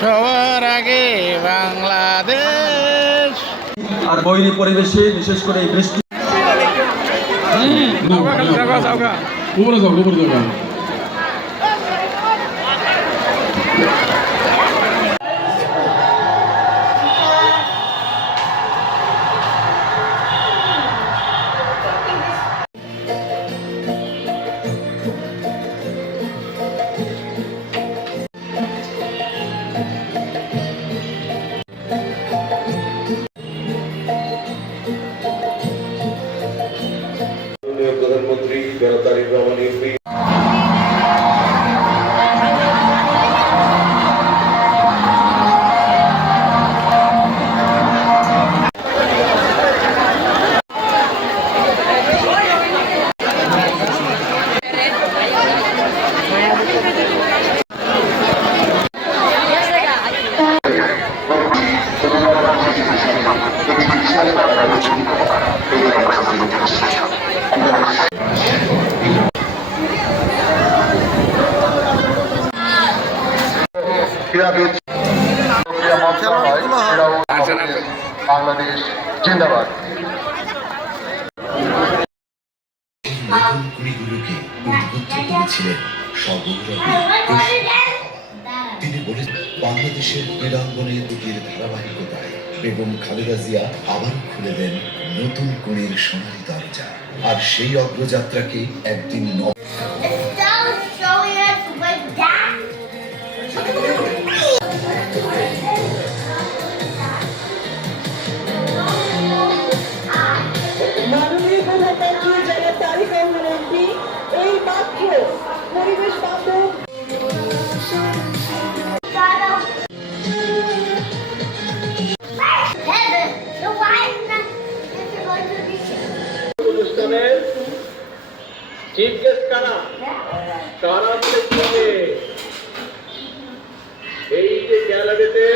সবার আগে বাংলাদেশ। আর বৈরী পরিবেশে বিশেষ করে এই বৃষ্টি উপরে যাও প্রধানমন্ত্রী জনতা তারেক রহমানের বাংলাদেশ জিন্দাবাদ। কুড়িগুলোকে উদ্বুদ্ধ করেছিলেন তিনি বলেছেন বাংলাদেশের ক্রীড়াঙ্গনে দুটির ধারাবাহিকতায় বেগম খালেদা জিয়া আবার খুলে দেন নতুন কোণের সোনালী দরজা। আর সেই অগ্রযাত্রাকে একদিন অনুষ্ঠানের চিফ গেস্ট কারা এই যে গ্যালারিতে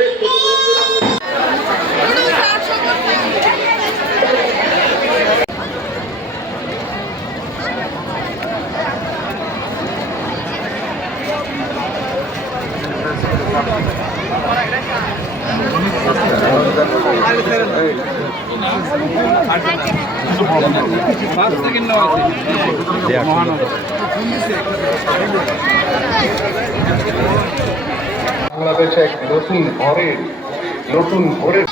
বাংলাদেশ এক নতুন ভোরের